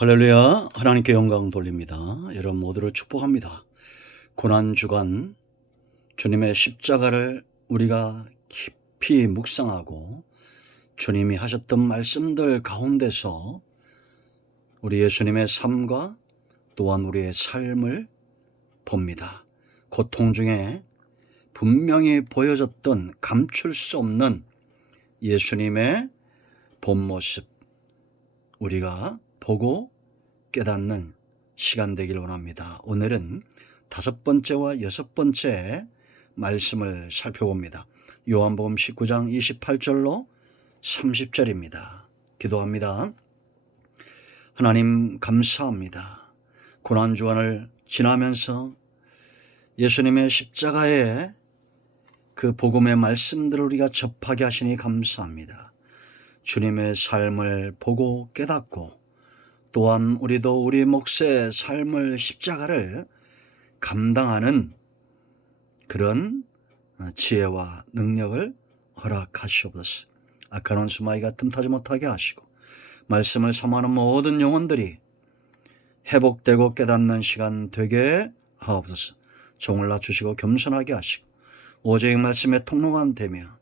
할렐루야. 하나님께 영광 돌립니다. 여러분 모두를 축복합니다. 고난주간 주님의 십자가를 우리가 깊이 묵상하고 주님이 하셨던 말씀들 가운데서 우리 예수님의 삶과 또한 우리의 삶을 봅니다. 고통 중에 분명히 보여졌던 감출 수 없는 예수님의 본 모습 우리가 보고 깨닫는 시간 되길 원합니다. 오늘은 5번째와 6번째 말씀을 살펴봅니다. 요한복음 19장 28절로 30절입니다. 기도합니다. 하나님 감사합니다. 고난주간을 지나면서 예수님의 십자가의 그 복음의 말씀들을 우리가 접하게 하시니 감사합니다. 주님의 삶을 보고 깨닫고 또한 우리도 우리 몫의 삶을 십자가를 감당하는 그런 지혜와 능력을 허락하시옵소서. 악한 원수마귀가 틈타지 못하게 하시고 말씀을 삼하는 모든 영혼들이 회복되고 깨닫는 시간 되게 하옵소서. 종을 낮추시고 겸손하게 하시고 오직 말씀의 통로가 되며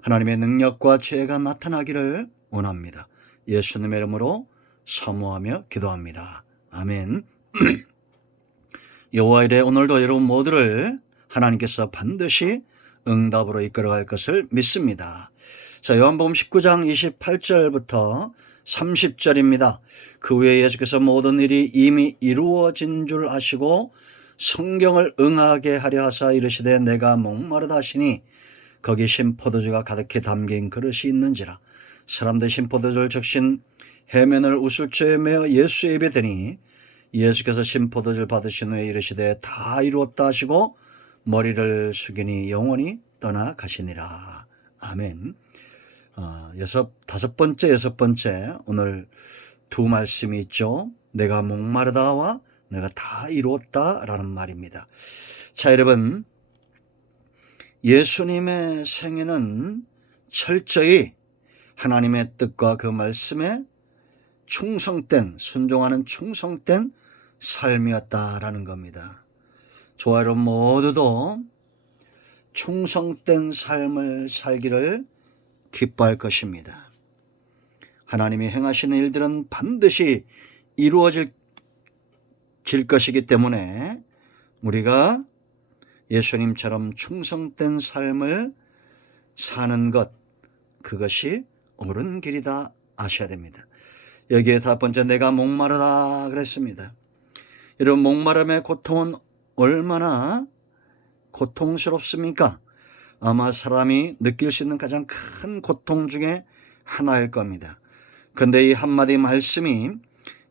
하나님의 능력과 지혜가 나타나기를 원합니다. 예수님의 이름으로 사모하며 기도합니다. 아멘. 여호와 이래 오늘도 여러분 모두를 하나님께서 반드시 응답으로 이끌어갈 것을 믿습니다. 자, 요한복음 19장 28절부터 30절입니다. 그 후에 예수께서 모든 일이 이미 이루어진 줄 아시고 성경을 응하게 하려 하사 이르시되 내가 목마르다 하시니 거기 신포도주가 가득히 담긴 그릇이 있는지라. 사람들 신포도주를 적신 해면을 우슬초에 매어 예수의 입에 대니 예수께서 신포도주를 받으신 후에 이르시되 다 이루었다 하시고 머리를 숙이니 영원히 떠나가시니라. 아멘. 5번째, 6번째 오늘 두 말씀이 있죠. 내가 목마르다와 내가 다 이루었다 라는 말입니다. 자, 여러분 예수님의 생애는 철저히 하나님의 뜻과 그 말씀에 충성된, 순종하는 충성된 삶이었다라는 겁니다. 저와 여러분 모두도 충성된 삶을 살기를 기뻐할 것입니다. 하나님이 행하시는 일들은 반드시 이루어질 것이기 때문에 우리가 예수님처럼 충성된 삶을 사는 것, 그것이 옳은 길이다 아셔야 됩니다. 여기에 5번째 내가 목마르다 그랬습니다. 이런 목마름의 고통은 얼마나 고통스럽습니까? 아마 사람이 느낄 수 있는 가장 큰 고통 중에 하나일 겁니다. 그런데 이 한마디 말씀이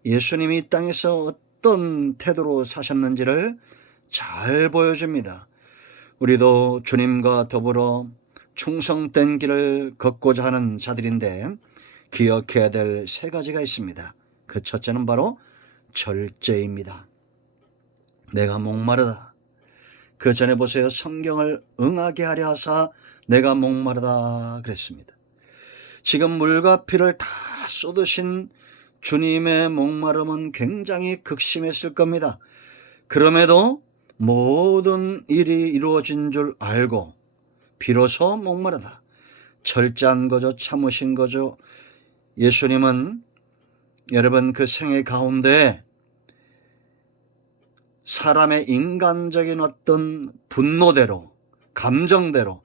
예수님이 이 땅에서 어떤 태도로 사셨는지를 잘 보여줍니다. 우리도 주님과 더불어 충성된 길을 걷고자 하는 자들인데 기억해야 될 3가지가 있습니다. 그 첫째는 바로 절제입니다. 내가 목마르다. 그 전에 보세요. 성경을 응하게 하려 하사 내가 목마르다 그랬습니다. 지금 물과 피를 다 쏟으신 주님의 목마름은 굉장히 극심했을 겁니다. 그럼에도 모든 일이 이루어진 줄 알고 비로소 목마르다. 절제한 거죠. 참으신 거죠. 예수님은 여러분 그 생애 가운데 사람의 인간적인 어떤 분노대로 감정대로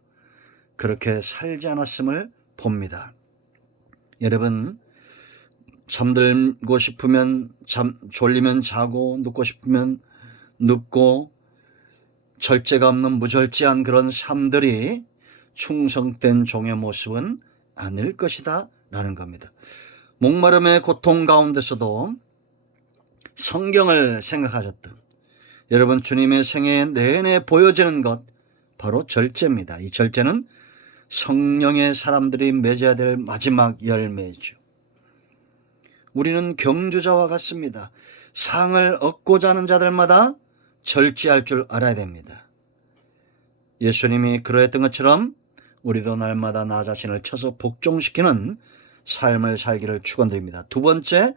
그렇게 살지 않았음을 봅니다. 여러분 잠들고 싶으면 졸리면 자고 눕고 싶으면 눕고 절제가 없는 무절제한 그런 삶들이 충성된 종의 모습은 아닐 것이다 라는 겁니다. 목마름의 고통 가운데서도 성경을 생각하셨던 여러분 주님의 생애 내내 보여지는 것 바로 절제입니다. 이 절제는 성령의 사람들이 맺어야 될 마지막 열매죠. 우리는 경주자와 같습니다. 상을 얻고자 하는 자들마다 절제할 줄 알아야 됩니다. 예수님이 그러했던 것처럼 우리도 날마다 나 자신을 쳐서 복종시키는 삶을 살기를 축원드립니다. 2번째,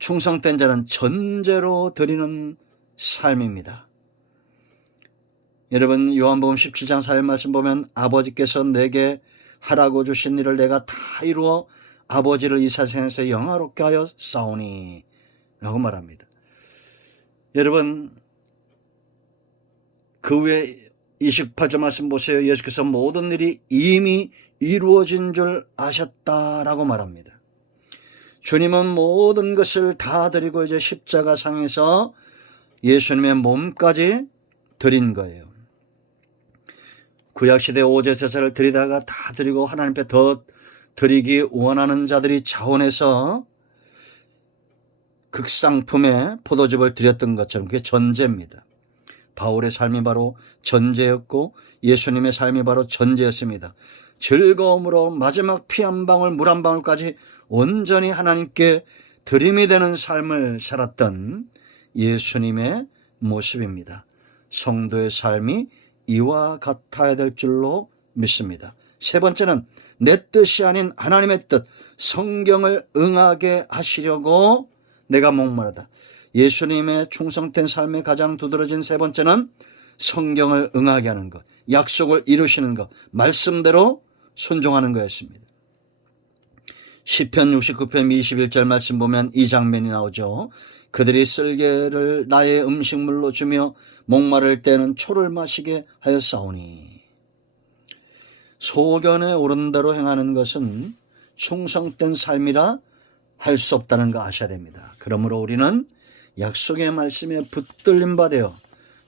충성된 자는 전제로 드리는 삶입니다. 여러분, 요한복음 17장 4절 말씀 보면 아버지께서 내게 하라고 주신 일을 내가 다 이루어 아버지를 이 세상에서 영화롭게 하여 싸우니 라고 말합니다. 여러분, 그 후에 28절 말씀 보세요. 예수께서 모든 일이 이미 이루어진 줄 아셨다라고 말합니다. 주님은 모든 것을 다 드리고 이제 십자가 상에서 예수님의 몸까지 드린 거예요. 구약시대 오제제사를 드리다가 다 드리고 하나님 앞에 더 드리기 원하는 자들이 자원해서 극상품의 포도즙을 드렸던 것처럼 그게 전제입니다. 바울의 삶이 바로 전제였고 예수님의 삶이 바로 전제였습니다. 즐거움으로 마지막 피 한 방울 물 한 방울까지 온전히 하나님께 드림이 되는 삶을 살았던 예수님의 모습입니다. 성도의 삶이 이와 같아야 될 줄로 믿습니다. 세 번째는 내 뜻이 아닌 하나님의 뜻, 성경을 응하게 하시려고 내가 목마르다. 예수님의 충성된 삶의 가장 두드러진 세 번째는 성경을 응하게 하는 것, 약속을 이루시는 것, 말씀대로 순종하는 거였습니다. 시편 69편 21절 말씀 보면 이 장면이 나오죠. 그들이 쓸개를 나의 음식물로 주며 목마를 때는 초를 마시게 하였사오니. 소견에 오른 대로 행하는 것은 충성된 삶이라 할 수 없다는 거 아셔야 됩니다. 그러므로 우리는 약속의 말씀에 붙들림 받아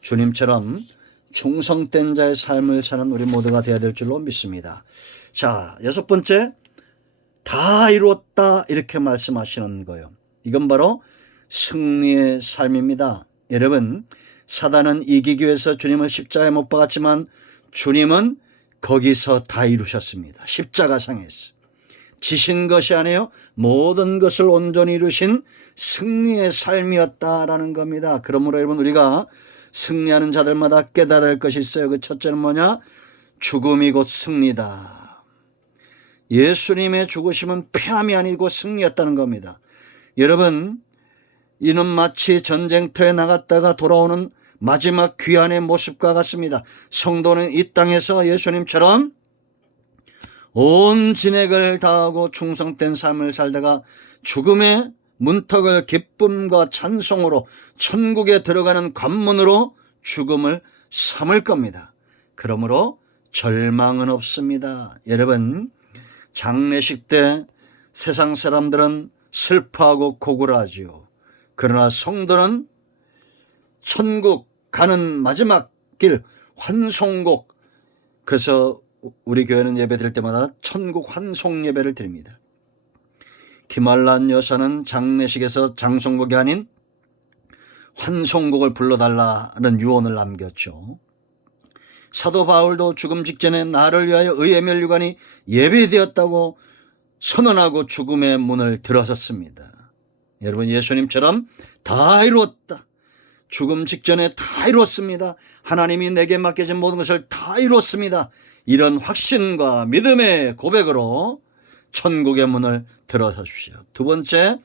주님처럼 충성된 자의 삶을 사는 우리 모두가 되어야 될 줄로 믿습니다. 자, 여섯 번째, 다 이루었다 이렇게 말씀하시는 거예요. 이건 바로 승리의 삶입니다. 여러분, 사단은 이기기 위해서 주님을 십자가에 못 박았지만 주님은 거기서 다 이루셨습니다. 십자가상에서. 지신 것이 아니에요. 모든 것을 온전히 이루신 승리의 삶이었다라는 겁니다. 그러므로 여러분, 우리가 승리하는 자들마다 깨달아야 할 것이 있어요. 그 첫째는 뭐냐? 죽음이 곧 승리다. 예수님의 죽으심은 패함이 아니고 승리였다는 겁니다. 여러분, 이는 마치 전쟁터에 나갔다가 돌아오는 마지막 귀환의 모습과 같습니다. 성도는 이 땅에서 예수님처럼 온 진액을 다하고 충성된 삶을 살다가 죽음의 문턱을 기쁨과 찬송으로 천국에 들어가는 관문으로 죽음을 삼을 겁니다. 그러므로 절망은 없습니다. 여러분, 장례식 때 세상 사람들은 슬퍼하고 고굴하지요. 그러나 성도는 천국 가는 마지막 길 환송곡, 그래서 우리 교회는 예배 드릴 때마다 천국 환송 예배를 드립니다. 김알란 여사는 장례식에서 장송곡이 아닌 환송곡을 불러달라는 유언을 남겼죠. 사도 바울도 죽음 직전에 나를 위하여 의의 면류관이 예비되었다고 선언하고 죽음의 문을 들어섰습니다. 여러분, 예수님처럼 다 이루었다. 죽음 직전에 다 이루었습니다. 하나님이 내게 맡겨진 모든 것을 다 이루었습니다. 이런 확신과 믿음의 고백으로 천국의 문을 들어서십시오. 두 번째,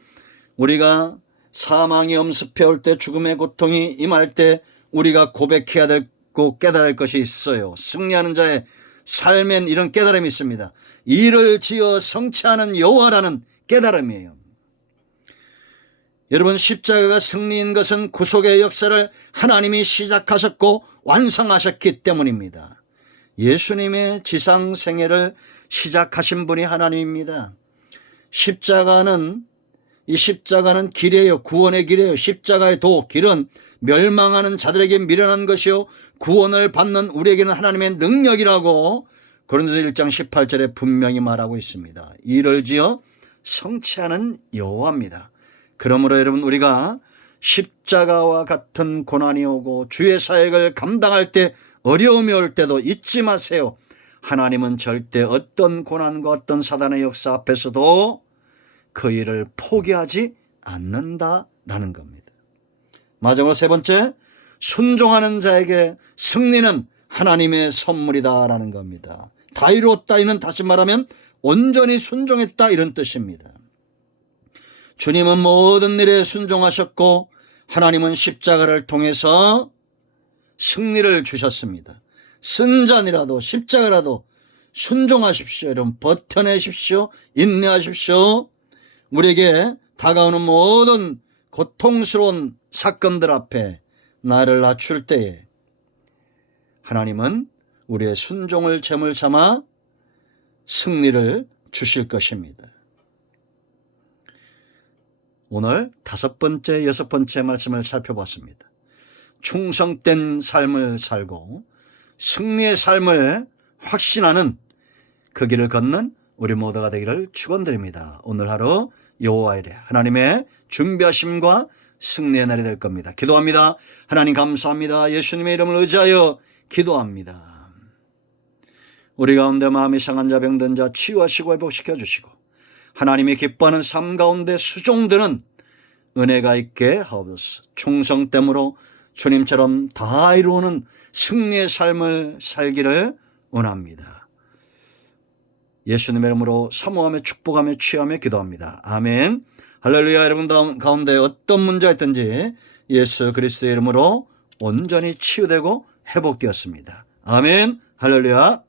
우리가 사망이 엄습해 올 때, 죽음의 고통이 임할 때 우리가 고백해야 되고 깨달아야 할 것이 있어요. 승리하는 자의 삶엔 이런 깨달음이 있습니다. 일을 지어 성취하는 여호와라는 깨달음이에요. 여러분, 십자가가 승리인 것은 구속의 역사를 하나님이 시작하셨고 완성하셨기 때문입니다. 예수님의 지상 생애를 시작하신 분이 하나님입니다. 이 십자가는 길이에요. 구원의 길이에요. 십자가의 길은 멸망하는 자들에게 미련한 것이요, 구원을 받는 우리에게는 하나님의 능력이라고 고린도서 1장 18절에 분명히 말하고 있습니다. 일을 지어 성취하는 여호와입니다. 그러므로 여러분, 우리가 십자가와 같은 고난이 오고 주의 사역을 감당할 때 어려움이 올 때도 잊지 마세요. 하나님은 절대 어떤 고난과 어떤 사단의 역사 앞에서도 그 일을 포기하지 않는다라는 겁니다. 마지막으로 세 번째, 순종하는 자에게 승리는 하나님의 선물이다라는 겁니다. 다 이루었다, 이는 다시 말하면 온전히 순종했다 이런 뜻입니다. 주님은 모든 일에 순종하셨고 하나님은 십자가를 통해서 승리를 주셨습니다. 쓴잔이라도 십자가라도 순종하십시오. 여러분 버텨내십시오. 인내하십시오. 우리에게 다가오는 모든 고통스러운 사건들 앞에 나를 낮출 때에 하나님은 우리의 순종을 제물 삼아 승리를 주실 것입니다. 오늘 5번째, 6번째 말씀을 살펴봤습니다. 충성된 삶을 살고 승리의 삶을 확신하는 그 길을 걷는 우리 모두가 되기를 축원드립니다. 오늘 하루 여호와 이레 하나님의 준비하심과 승리의 날이 될 겁니다. 기도합니다. 하나님 감사합니다. 예수님의 이름을 의지하여 기도합니다. 우리 가운데 마음이 상한 자 병든 자 치유하시고 회복시켜 주시고 하나님이 기뻐하는 삶 가운데 수종드는 은혜가 있게 하옵소서. 충성됨으로 주님처럼 다 이루는 승리의 삶을 살기를 원합니다. 예수님의 이름으로 사모하며 축복하며 취하며 기도합니다. 아멘. 할렐루야. 여러분 가운데 어떤 문제가 있든지 예수 그리스도의 이름으로 온전히 치유되고 회복되었습니다. 아멘. 할렐루야.